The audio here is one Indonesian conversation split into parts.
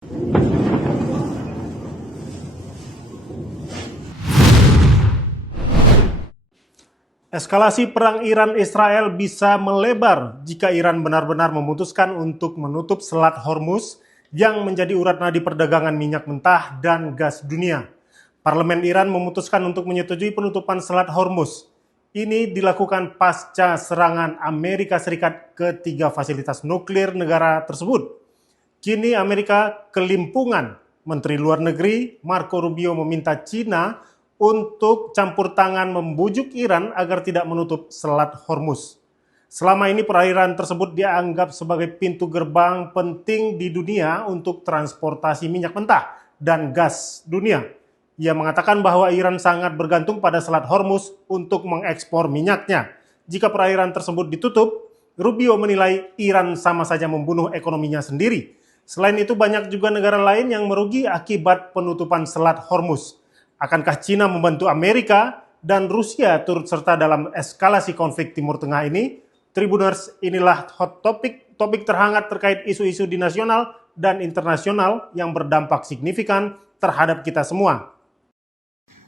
Eskalasi perang Iran-Israel bisa melebar jika Iran benar-benar memutuskan untuk menutup Selat Hormuz yang menjadi urat nadi perdagangan minyak mentah dan gas dunia. Parlemen Iran memutuskan untuk menyetujui penutupan Selat Hormuz. Ini dilakukan pasca serangan Amerika Serikat ke 3 fasilitas nuklir negara tersebut. Kini Amerika kelimpungan. Menteri Luar Negeri Marco Rubio meminta China untuk campur tangan membujuk Iran agar tidak menutup Selat Hormuz. Selama ini perairan tersebut dianggap sebagai pintu gerbang penting di dunia untuk transportasi minyak mentah dan gas dunia. Ia mengatakan bahwa Iran sangat bergantung pada Selat Hormuz untuk mengekspor minyaknya. Jika perairan tersebut ditutup, Rubio menilai Iran sama saja membunuh ekonominya sendiri. Selain itu banyak juga negara lain yang merugi akibat penutupan Selat Hormuz. Akankah China membantu Amerika dan Rusia turut serta dalam eskalasi konflik Timur Tengah ini? Tribuners, inilah hot topik terhangat terkait isu-isu di nasional dan internasional yang berdampak signifikan terhadap kita semua.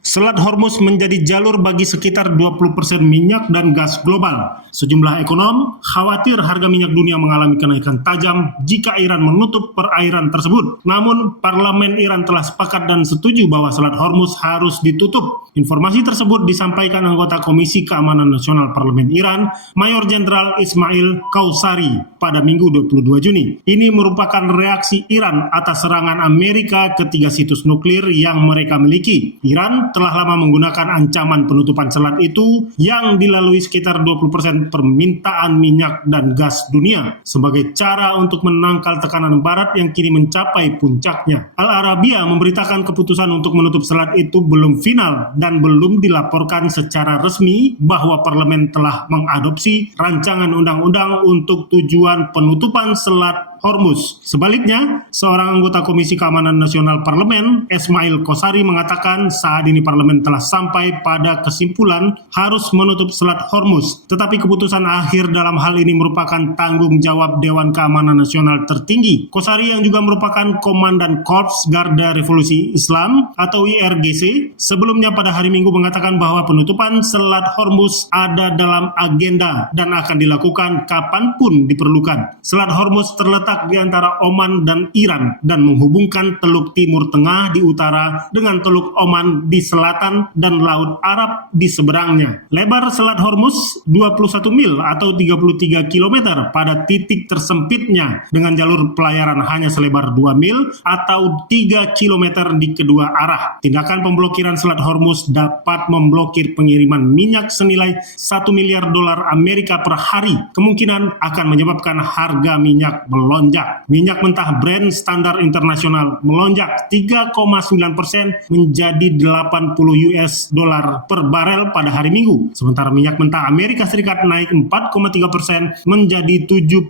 Selat Hormuz menjadi jalur bagi sekitar 20% minyak dan gas global. Sejumlah ekonom khawatir harga minyak dunia mengalami kenaikan tajam jika Iran menutup perairan tersebut. Namun, Parlemen Iran telah sepakat dan setuju bahwa Selat Hormuz harus ditutup. Informasi tersebut disampaikan anggota Komisi Keamanan Nasional Parlemen Iran, Mayor Jenderal Ismail Qausari, pada Minggu 22 Juni. Ini merupakan reaksi Iran atas serangan Amerika ke 3 situs nuklir yang mereka miliki. Iran telah lama menggunakan ancaman penutupan selat itu yang dilalui sekitar 20% permintaan minyak dan gas dunia sebagai cara untuk menangkal tekanan barat yang kini mencapai puncaknya. Al Arabiya memberitakan keputusan untuk menutup selat itu belum final dan belum dilaporkan secara resmi bahwa parlemen telah mengadopsi rancangan undang-undang untuk tujuan penutupan Selat Hormuz. Sebaliknya, seorang anggota Komisi Keamanan Nasional Parlemen, Ismail Qausari, mengatakan saat ini parlemen telah sampai pada kesimpulan harus menutup Selat Hormuz. Tetapi keputusan akhir dalam hal ini merupakan tanggung jawab Dewan Keamanan Nasional tertinggi. Qausari yang juga merupakan Komandan Korps Garda Revolusi Islam atau IRGC, sebelumnya pada hari Minggu mengatakan bahwa penutupan Selat Hormuz ada dalam agenda dan akan dilakukan kapanpun diperlukan. Selat Hormuz terletak di antara Oman dan Iran dan menghubungkan Teluk Timur Tengah di utara dengan Teluk Oman di selatan dan Laut Arab di seberangnya. Lebar Selat Hormuz 21 mil atau 33 km pada titik tersempitnya dengan jalur pelayaran hanya selebar 2 mil atau 3 km di kedua arah. Tindakan pemblokiran Selat Hormuz dapat memblokir pengiriman minyak senilai 1 miliar dolar Amerika per hari. Kemungkinan akan menyebabkan harga minyak melonjak. Minyak mentah Brent standar internasional melonjak 3,9% menjadi 80 US dolar per barel pada hari Minggu. Sementara minyak mentah Amerika Serikat naik 4,3% menjadi 77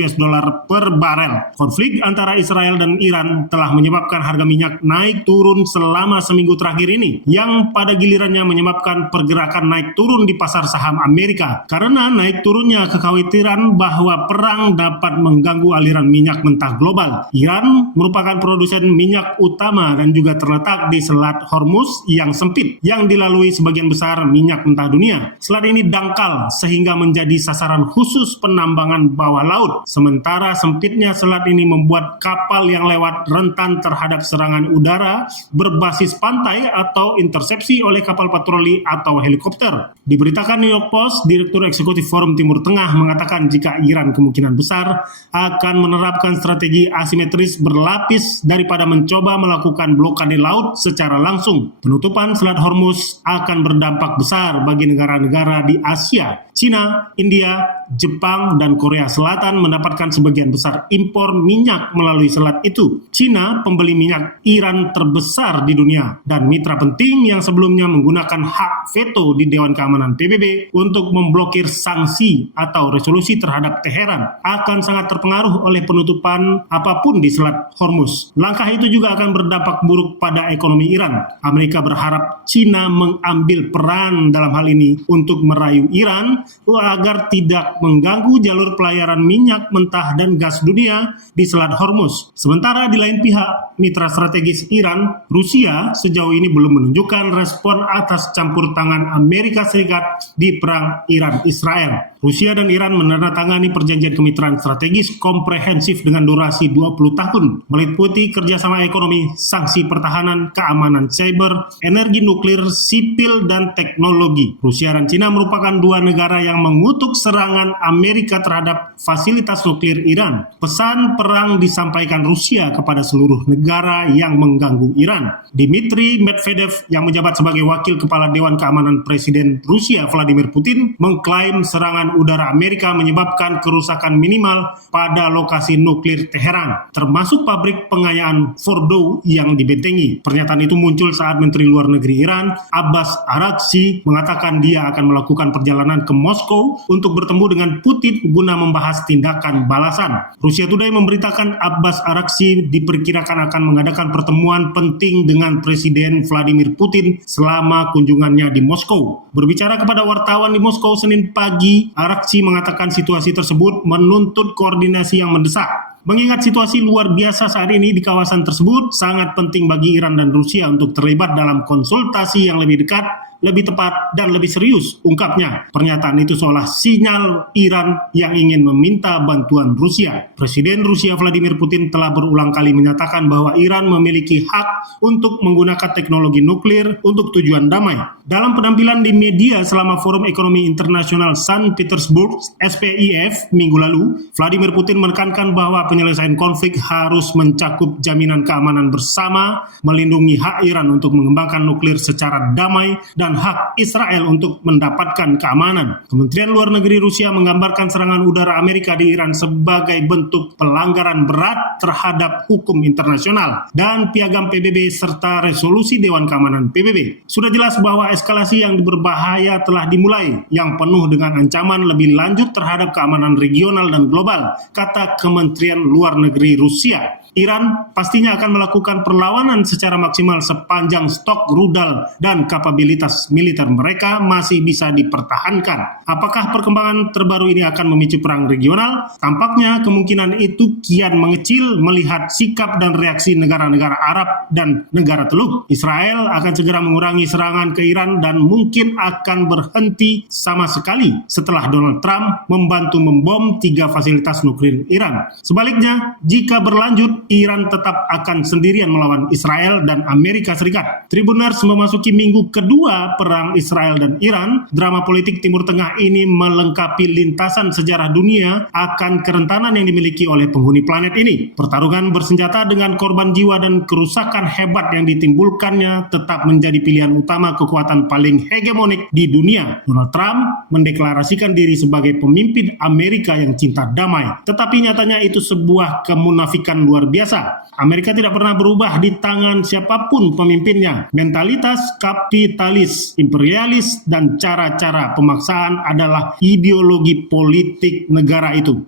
US dolar per barel. Konflik antara Israel dan Iran telah menyebabkan harga minyak naik turun selama seminggu terakhir ini, yang pada gilirannya menyebabkan pergerakan naik turun di pasar saham Amerika karena naik turunnya kekhawatiran bahwa perang dapat mengganggu aliran minyak mentah global. Iran merupakan produsen minyak utama dan juga terletak di Selat Hormuz yang sempit yang dilalui sebagian besar minyak mentah dunia. Selat ini dangkal sehingga menjadi sasaran khusus penambangan bawah laut. Sementara sempitnya selat ini membuat kapal yang lewat rentan terhadap serangan udara berbasis pantai atau intersepsi oleh kapal patroli atau helikopter. Diberitakan New York Post, Direktur Eksekutif Forum Timur Tengah mengatakan jika Iran kemungkinan besar akan menerapkan strategi asimetris berlapis daripada mencoba melakukan blokade laut secara langsung. Penutupan Selat Hormuz akan berdampak besar bagi negara-negara di Asia. China, India, Jepang, dan Korea Selatan mendapatkan sebagian besar impor minyak melalui selat itu. China, pembeli minyak Iran terbesar di dunia, dan mitra penting yang sebelumnya menggunakan hak veto di Dewan Keamanan PBB untuk memblokir sanksi atau resolusi terhadap Teheran, akan sangat terpengaruh oleh penutupan apapun di Selat Hormuz. Langkah itu juga akan berdampak buruk pada ekonomi Iran. Amerika berharap China mengambil peran dalam hal ini untuk merayu Iran Iran agar tidak mengganggu jalur pelayaran minyak mentah dan gas dunia di Selat Hormuz. Sementara di lain pihak, mitra strategis Iran, Rusia, sejauh ini belum menunjukkan respon atas campur tangan Amerika Serikat di perang Iran-Israel. Rusia dan Iran menandatangani perjanjian kemitraan strategis komprehensif dengan durasi 20 tahun, meliputi kerjasama ekonomi, sanksi pertahanan, keamanan cyber, energi nuklir, sipil, dan teknologi. Rusia dan Cina merupakan dua negara yang mengutuk serangan Amerika terhadap fasilitas nuklir Iran. Pesan perang disampaikan Rusia kepada seluruh negara yang mengganggu Iran. Dmitry Medvedev yang menjabat sebagai wakil kepala Dewan Keamanan Presiden Rusia Vladimir Putin mengklaim serangan udara Amerika menyebabkan kerusakan minimal pada lokasi nuklir Teheran, termasuk pabrik pengayaan Fordow yang dibentengi. Pernyataan itu muncul saat Menteri Luar Negeri Iran, Abbas Araghchi, mengatakan dia akan melakukan perjalanan ke Moskow untuk bertemu dengan Putin guna membahas tindakan balasan. Rusia Today memberitakan Abbas Araghchi diperkirakan akan mengadakan pertemuan penting dengan Presiden Vladimir Putin selama kunjungannya di Moskow. Berbicara kepada wartawan di Moskow Senin pagi, Araghchi mengatakan situasi tersebut menuntut koordinasi yang mendesak. Mengingat situasi luar biasa saat ini di kawasan tersebut, sangat penting bagi Iran dan Rusia untuk terlibat dalam konsultasi yang lebih dekat, lebih tepat, dan lebih serius, ungkapnya. Pernyataan itu seolah sinyal Iran yang ingin meminta bantuan Rusia. Presiden Rusia Vladimir Putin telah berulang kali menyatakan bahwa Iran memiliki hak untuk menggunakan teknologi nuklir untuk tujuan damai. Dalam penampilan di media selama Forum Ekonomi Internasional St. Petersburg (SPIF) minggu lalu, Vladimir Putin menekankan bahwa penyelesaian konflik harus mencakup jaminan keamanan bersama, melindungi hak Iran untuk mengembangkan nuklir secara damai, dan hak Israel untuk mendapatkan keamanan. Kementerian Luar Negeri Rusia menggambarkan serangan udara Amerika di Iran sebagai bentuk pelanggaran berat terhadap hukum internasional dan piagam PBB serta resolusi Dewan Keamanan PBB. Sudah jelas bahwa eskalasi yang berbahaya telah dimulai, yang penuh dengan ancaman lebih lanjut terhadap keamanan regional dan global, kata Kementerian Luar Negeri Rusia. Iran pastinya akan melakukan perlawanan secara maksimal sepanjang stok rudal dan kapabilitas militer mereka masih bisa dipertahankan. Apakah perkembangan terbaru ini akan memicu perang regional? Tampaknya kemungkinan itu kian mengecil melihat sikap dan reaksi negara-negara Arab dan negara Teluk. Israel akan segera mengurangi serangan ke Iran dan mungkin akan berhenti sama sekali setelah Donald Trump membantu membom 3 fasilitas nuklir Iran. Sebaliknya, jika berlanjut, Iran tetap akan sendirian melawan Israel dan Amerika Serikat. Tribuners memasuki minggu kedua perang Israel dan Iran. Drama politik Timur Tengah ini melengkapi lintasan sejarah dunia akan kerentanan yang dimiliki oleh penghuni planet ini. Pertarungan bersenjata dengan korban jiwa dan kerusakan hebat yang ditimbulkannya tetap menjadi pilihan utama kekuatan paling hegemonik di dunia. Donald Trump mendeklarasikan diri sebagai pemimpin Amerika yang cinta damai. Tetapi nyatanya itu sebuah kemunafikan luar biasa. Amerika tidak pernah berubah di tangan siapapun pemimpinnya. Mentalitas kapitalis, imperialis, dan cara-cara pemaksaan adalah ideologi politik negara itu.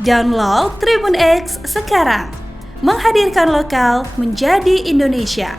Download Tribun X sekarang, menghadirkan lokal menjadi Indonesia.